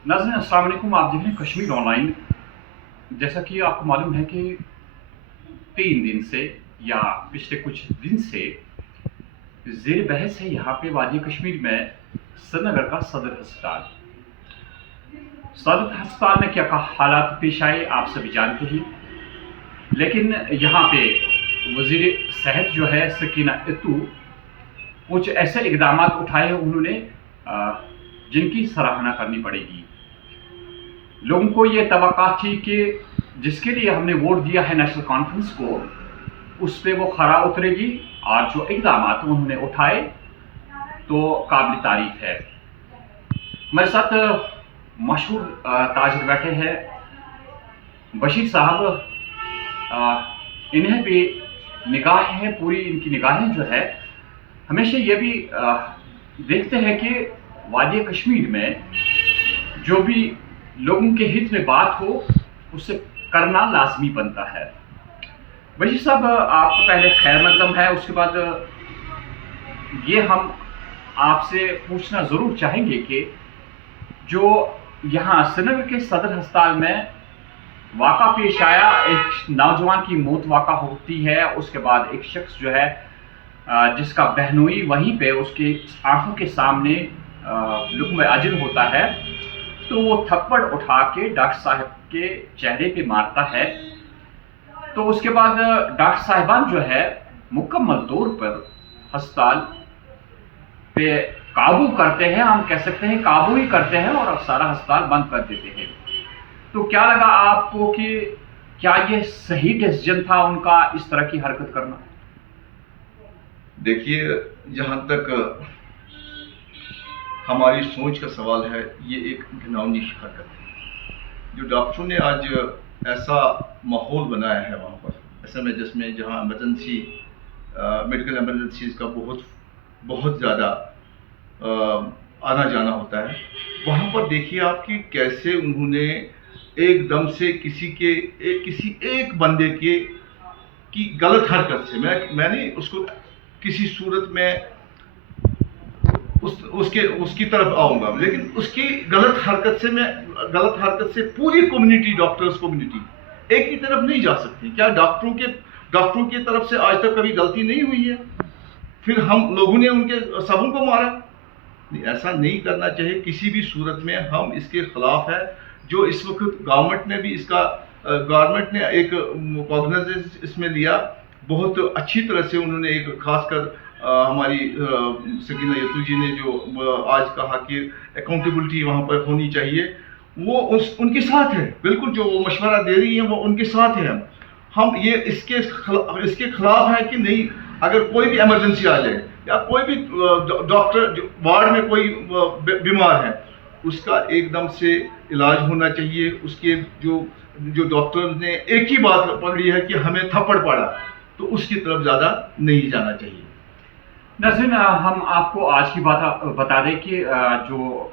नाज़रीन अस्सलाम वालेकुम। आप देख रहे हैं कश्मीर ऑनलाइन। जैसा कि आपको मालूम है कि 3 दिन से या पिछले कुछ दिन से ज़ेर बहस है यहाँ पे वादी कश्मीर में श्रीनगर का सदर अस्पताल। सदर अस्पताल में क्या हालात पेश आए आप सभी जानते ही, लेकिन यहाँ पे वज़ीर सेहत जो है सकीना इत्तू कुछ ऐसे इक़दाम उठाए उन्होंने जिनकी सराहना करनी पड़ेगी। लोगों को ये तवक्का थी कि जिसके लिए हमने वोट दिया है नेशनल कॉन्फ्रेंस को, उस पर वो खरा उतरेगी और जो इक़दाम उन्होंने उठाए तो काबिल तारीफ है। मेरे साथ मशहूर ताजिर बैठे हैं बशीर साहब। इन्हें भी निगाहें हैं, पूरी इनकी निगाहें जो है हमेशा ये भी देखते हैं कि वादी कश्मीर में जो भी लोगों के हित में बात हो उसे करना लाजमी बनता है। बशीर साहब, आपको पहले खैर मकदम है। उसके बाद ये हम आपसे पूछना ज़रूर चाहेंगे कि जो यहाँ श्रीनगर के सदर अस्पताल में वाक़ा पेश आया, एक नौजवान की मौत वाक़ा होती है, उसके बाद एक शख्स जो है जिसका बहनोई वहीं पे उसके आंखों के सामने लुक़्म अजल होता है, तो वो थप्पड़ उठा के डॉक्टर साहब के चेहरे पे मारता है। तो उसके बाद डॉक्टर साहिबान जो है मुकम्मल तौर पर अस्पताल पे काबू करते हैं, हम कह सकते हैं काबू ही करते हैं और सारा अस्पताल बंद कर देते हैं। तो क्या लगा आपको कि क्या ये सही डिसीजन था उनका इस तरह की हरकत करना? देखिए, जहाँ तक हमारी सोच का सवाल है, ये एक घिनौनी हरकत है। जो डॉक्टरों ने आज ऐसा माहौल बनाया है वहाँ पर, ऐसे में जिसमें जहाँ एमरजेंसी मेडिकल एमरजेंसीज का बहुत ज़्यादा आना जाना होता है, वहाँ पर देखिए आप कि कैसे उन्होंने एकदम से किसी एक बंदे की गलत हरकत से, मैं नहीं उसको किसी सूरत में उसकी तरफ आऊंगा, लेकिन उसकी गलत हरकत से पूरी कम्युनिटी, डॉक्टर्स कम्युनिटी एक ही तरफ नहीं जा सकती। क्या डॉक्टरों की तरफ से आज तक कभी गलती नहीं हुई है? फिर हम लोगों ने उनके सबों को मारा? नहीं, ऐसा नहीं करना चाहिए किसी भी सूरत में। हम इसके खिलाफ है। जो इस वक्त गवर्नमेंट ने एक कॉग्निजेंस इसमें लिया, बहुत अच्छी तरह से उन्होंने एक खासकर हमारी सकीना इत्तू जी ने जो आज कहा कि अकाउंटेबिलिटी वहाँ पर होनी चाहिए, वो उनके साथ है। बिल्कुल जो वो मशवरा दे रही है वो उनके साथ है। हम ये इसके खिलाफ है कि नहीं, अगर कोई भी इमरजेंसी आ जाए या कोई भी डॉक्टर वार्ड में कोई बीमार है, उसका एकदम से इलाज होना चाहिए। उसके जो डॉक्टर ने एक ही बात पकड़ी है कि हमें थप्पड़ पड़ा, तो उसकी तरफ ज़्यादा नहीं जाना चाहिए। नाज़रीन, हम आपको आज की बात बता दें कि जो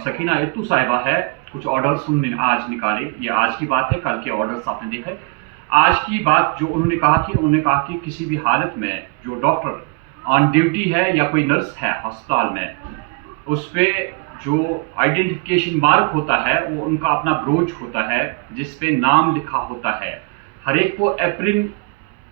सकीना इत्तू साहिबा है, कुछ ऑर्डर्स उन्होंने आज निकाले। ये आज की बात है, कल के ऑर्डर्स आपने देखे। आज की बात जो उन्होंने कहा कि किसी भी हालत में जो डॉक्टर ऑन ड्यूटी है या कोई नर्स है अस्पताल में, उस पर जो आइडेंटिफिकेशन मार्क होता है वो उनका अपना ब्रोच होता है जिस पे नाम लिखा होता है। हर एक को एप्रिन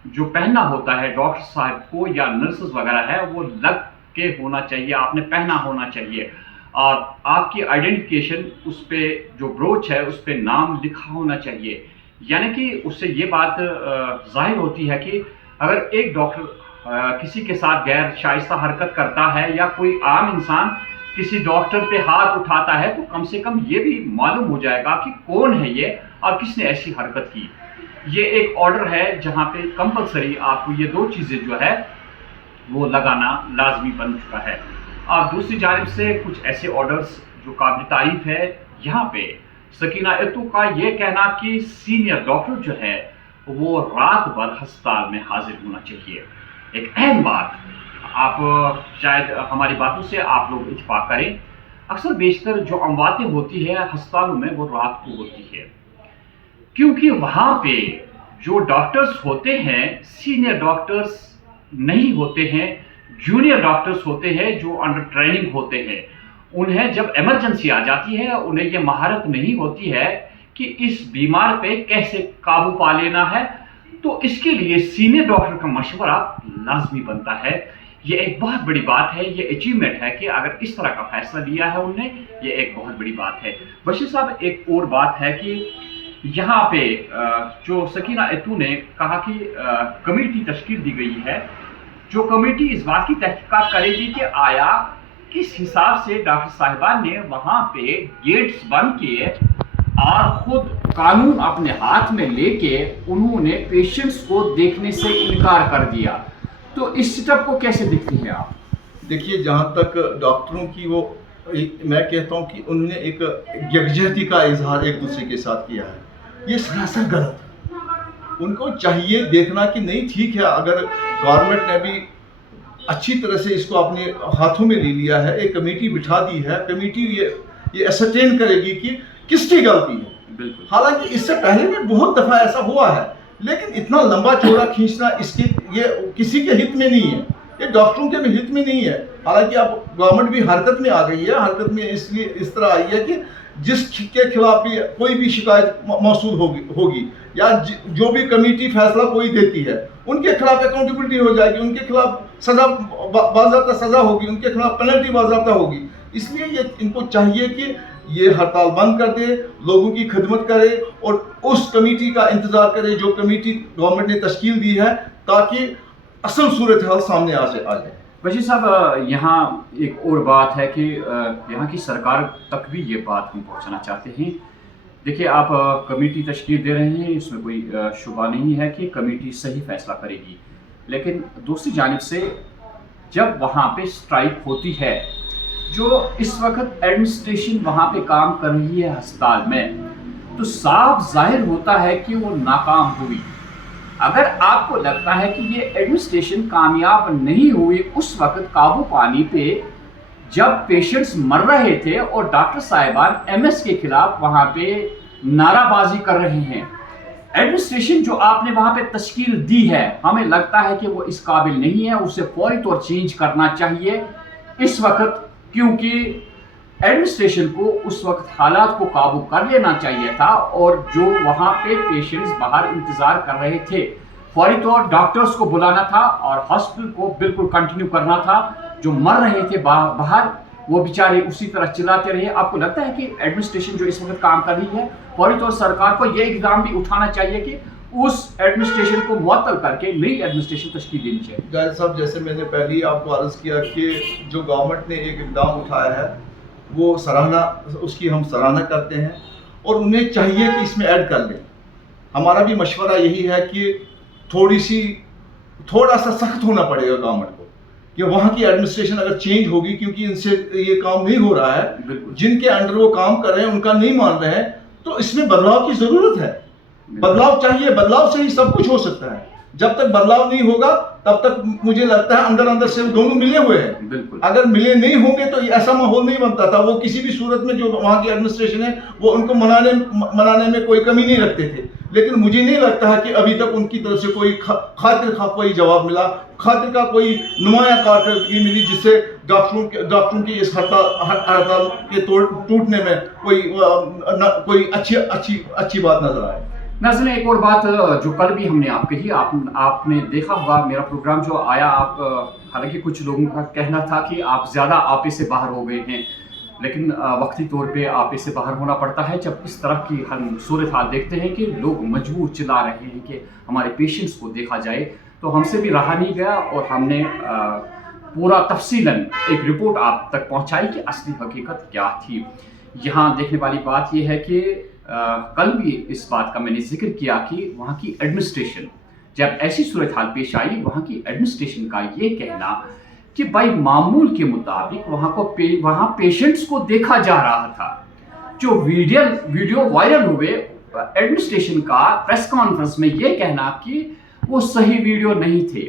जो पहनना होता है डॉक्टर साहब को या नर्सेस वगैरह है, वो लग के होना चाहिए, आपने पहना होना चाहिए, और आपकी आइडेंटिफिकेशन उस पे जो ब्रोच है उस पे नाम लिखा होना चाहिए। यानी कि उससे ये बात जाहिर होती है कि अगर एक डॉक्टर किसी के साथ गैर शाइस्ता हरकत करता है या कोई आम इंसान किसी डॉक्टर पे हाथ उठाता है, तो कम से कम ये भी मालूम हो जाएगा कि कौन है ये और किसने ऐसी हरकत की। ये एक ऑर्डर है जहाँ पे कंपलसरी आपको ये 2 चीज़ें जो है वो लगाना लाजमी बन चुका है। और दूसरी जानिब से कुछ ऐसे ऑर्डर्स जो काबिल तारीफ है, यहाँ पे सकीना इत्तू का ये कहना कि सीनियर डॉक्टर जो है वो रात भर अस्पताल में हाजिर होना चाहिए। एक अहम बात, आप शायद हमारी बातों से आप लोग इत्तेफाक करें, अक्सर बेशतर जो अमवातें होती है अस्पतालों में वो रात को होती है, क्योंकि वहाँ पे जो डॉक्टर्स होते हैं सीनियर डॉक्टर्स नहीं होते हैं, जूनियर डॉक्टर्स होते हैं जो अंडर ट्रेनिंग होते हैं। उन्हें जब इमरजेंसी आ जाती है उन्हें ये महारत नहीं होती है कि इस बीमार पे कैसे काबू पा लेना है, तो इसके लिए सीनियर डॉक्टर का मशवरा लाजमी बनता है। ये एक बहुत बड़ी बात है, ये अचीवमेंट है कि अगर इस तरह का फैसला लिया है उनने, ये एक बहुत बड़ी बात है। बशीर साहब, एक और बात है कि यहाँ पे जो सकीना एतू ने कहा कि कमेटी तश्कील दी गई है, जो कमेटी इस बात की तहकीकात करेगी कि आया किस हिसाब से डॉक्टर साहिबान ने वहाँ पे गेट्स बंद किए और खुद कानून अपने हाथ में लेके उन्होंने पेशेंट्स को देखने से इनकार कर दिया। तो इस सेटअप को कैसे देखती हैं आप? देखिए, जहाँ तक डॉक्टरों की मैं कहता हूँ कि उन्होंने एक यकजहती का इजहार एक दूसरे के साथ किया है, ये सरासर गलत है। उनको चाहिए देखना कि नहीं ठीक है, अगर गवर्नमेंट ने भी अच्छी तरह से इसको अपने हाथों में ले लिया है, एक कमेटी बिठा दी है, कमेटी ये असरटेन करेगी कि किसकी गलती है। बिल्कुल। हालांकि इससे पहले भी बहुत दफ़ा ऐसा हुआ है, लेकिन इतना लंबा चौड़ा खींचना ये किसी के हित में नहीं है, ये डॉक्टरों के भी हित में नहीं है। हालांकि अब गवर्नमेंट भी हरकत में आ गई है, हरकत में इसलिए इस तरह आई है कि जिसके खिलाफ भी कोई भी शिकायत मौसूल होगी या जो भी कमेटी फैसला कोई देती है, उनके खिलाफ अकाउंटेबिलिटी हो जाएगी, उनके खिलाफ सजा बाज़ाब्ता सजा होगी, उनके खिलाफ पेनल्टी बाज़ाब्ता होगी। इसलिए इनको चाहिए कि ये हड़ताल बंद कर दे, लोगों की खिदमत करे और उस कमेटी का इंतज़ार करे जो कमेटी गवर्नमेंट ने तश्कील दी है, ताकि असल सूरत हाल सामने आ जाए। बशीर साहब, यहाँ एक और बात है कि यहाँ की सरकार तक भी ये बात हम पहुँचाना चाहते हैं। देखिए, आप कमेटी तश्कील दे रहे हैं, इसमें कोई शुबा नहीं है कि कमेटी सही फैसला करेगी, लेकिन दूसरी जानिब से जब वहाँ पे स्ट्राइक होती है, जो इस वक्त एडमिनिस्ट्रेशन वहाँ पे काम कर रही है अस्पताल में, तो साफ जाहिर होता है कि वो नाकाम हुई। अगर आपको लगता है कि ये एडमिनिस्ट्रेशन कामयाब नहीं हुई उस वक्त काबू पाने पे, जब पेशेंट्स मर रहे थे और डॉक्टर साहिबान एमएस के खिलाफ वहाँ पे नाराबाजी कर रहे हैं, एडमिनिस्ट्रेशन जो आपने वहाँ पे तश्कील दी है, हमें लगता है कि वो इस काबिल नहीं है, उसे फौरी तौर चेंज करना चाहिए इस वक्त, क्योंकि एडमिनिस्ट्रेशन को उस वक्त हालात को काबू कर लेना चाहिए था और जो वहाँ पे पेशेंट्स बाहर इंतज़ार कर रहे थे, फौरी तौर डॉक्टर्स को बुलाना था और हॉस्पिटल को बिल्कुल कंटिन्यू करना था। जो मर रहे थे बाहर, वो बेचारे उसी तरह चिल्लाते रहे। आपको लगता है कि एडमिनिस्ट्रेशन जो इस वक्त काम कर रही है, फौरी तौर सरकार को ये इक़दाम भी उठाना चाहिए कि उस एडमिनिस्ट्रेशन को मुअत्तल करके नई एडमिनिस्ट्रेशन तश्कील देनी चाहिए? जाहिर साहब, जैसे मैंने पहले ही आपको अर्ज़ किया कि जो गवर्नमेंट ने एक इक़दाम उठाया है, वो उसकी हम सराहना करते हैं और उन्हें चाहिए कि इसमें ऐड कर लें। हमारा भी मशवरा यही है कि थोड़ा सा सख्त होना पड़ेगा गवर्नमेंट को कि वहाँ की एडमिनिस्ट्रेशन अगर चेंज होगी, क्योंकि इनसे ये काम नहीं हो रहा है, जिनके अंडर वो काम कर रहे हैं उनका नहीं मान रहे हैं, तो इसमें बदलाव की ज़रूरत है। बदलाव चाहिए, बदलाव से ही सब कुछ हो सकता है। जब तक बदलाव नहीं होगा तब तक मुझे लगता है अंदर से दोनों मिले हुए हैं। बिल्कुल। अगर मिले नहीं होंगे तो ऐसा माहौल नहीं बनता था। वो किसी भी सूरत में जो वहाँ की एडमिनिस्ट्रेशन है वो उनको मनाने में कोई कमी नहीं रखते थे, लेकिन मुझे नहीं लगता है कि अभी तक उनकी तरफ से कोई खातिर खा कोई जवाब मिला, खातिर का कोई नुमाया कारकर्दगी मिली जिससे डॉक्टरों की इस हड़ताल के टूटने में कोई अच्छी बात नजर आए। नाज़रीन, एक और बात जो कल भी हमने आप कही, आपने देखा होगा मेरा प्रोग्राम जो आया, हालांकि कुछ लोगों का कहना था कि आप ज़्यादा आपे से बाहर हो गए हैं, लेकिन वक्ती तौर पे आपे से बाहर होना पड़ता है जब इस तरह की हम सूरत हाल देखते हैं कि लोग मजबूर चिल्ला रहे हैं कि हमारे पेशेंट्स को देखा जाए। तो हमसे भी रहा नहीं गया और हमने पूरा तफसीलन एक रिपोर्ट आप तक पहुँचाई कि असली हकीकत क्या थी। यहाँ देखने वाली बात यह है कि कल भी इस बात का मैंने जिक्र किया कि वहाँ की एडमिनिस्ट्रेशन, जब ऐसी सूरत हाल पेश आई, वहाँ की एडमिनिस्ट्रेशन का ये कहना कि भाई मामूल के मुताबिक वहाँ पेशेंट्स को देखा जा रहा था। जो वीडियो वायरल हुए, एडमिनिस्ट्रेशन का प्रेस कॉन्फ्रेंस में ये कहना कि वो सही वीडियो नहीं थे।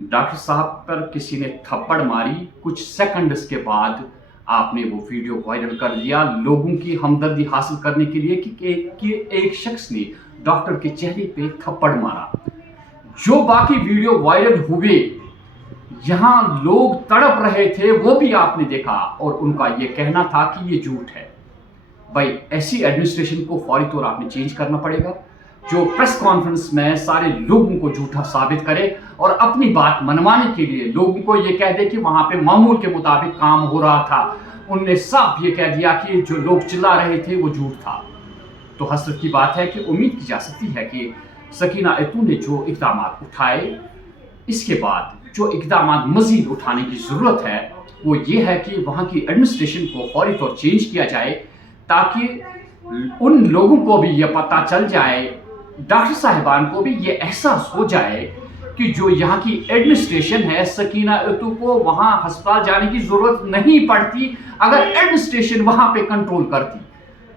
डॉक्टर साहब पर किसी ने थप्पड़ मारी, कुछ सेकंड्स के बाद आपने वो वीडियो वायरल कर दिया लोगों की हमदर्दी हासिल करने के लिए कि एक शख्स ने डॉक्टर के चेहरे पे थप्पड़ मारा। जो बाकी वीडियो वायरल हुए, यहाँ लोग तड़प रहे थे वो भी आपने देखा, और उनका ये कहना था कि ये झूठ है। भाई ऐसी एडमिनिस्ट्रेशन को फौरी तौर आपने चेंज करना पड़ेगा, जो प्रेस कॉन्फ्रेंस में सारे लोगों को झूठा साबित करे और अपनी बात मनवाने के लिए लोगों को ये कह दे कि वहाँ पे मामूल के मुताबिक काम हो रहा था। उनने साफ ये कह दिया कि जो लोग चिल्ला रहे थे वो झूठ था। तो हसरत की बात है कि उम्मीद की जा सकती है कि सकीना एतू ने जो इक़दाम उठाए, इसके बाद जो इक़दाम मज़ीद उठाने की ज़रूरत है वो ये है कि वहाँ की एडमिनिस्ट्रेशन को फौरी तौर चेंज किया जाए, ताकि उन लोगों को भी ये पता चल जाए, डॉक्टर साहिबान को भी ये एहसास हो जाए कि जो यहाँ की एडमिनिस्ट्रेशन है, सकीना एतू को वहाँ अस्पताल जाने की ज़रूरत नहीं पड़ती अगर एडमिनिस्ट्रेशन वहाँ पे कंट्रोल करती।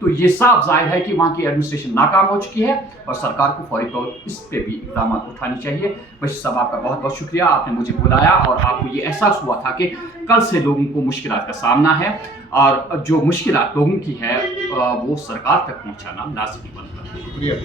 तो ये साफ जाहिर है कि वहाँ की एडमिनिस्ट्रेशन नाकाम हो चुकी है और सरकार को फौरी तौर इस पे भी इक़दाम उठाने चाहिए। बशीर साहब, आपका बहुत बहुत शुक्रिया, आपने मुझे बुलाया और आपको ये एहसास हुआ था कि कल से लोगों को मुश्किलात का सामना है और जो मुश्किलात लोगों की है वो सरकार तक पहुँचाना लाज़मी बनता है। शुक्रिया।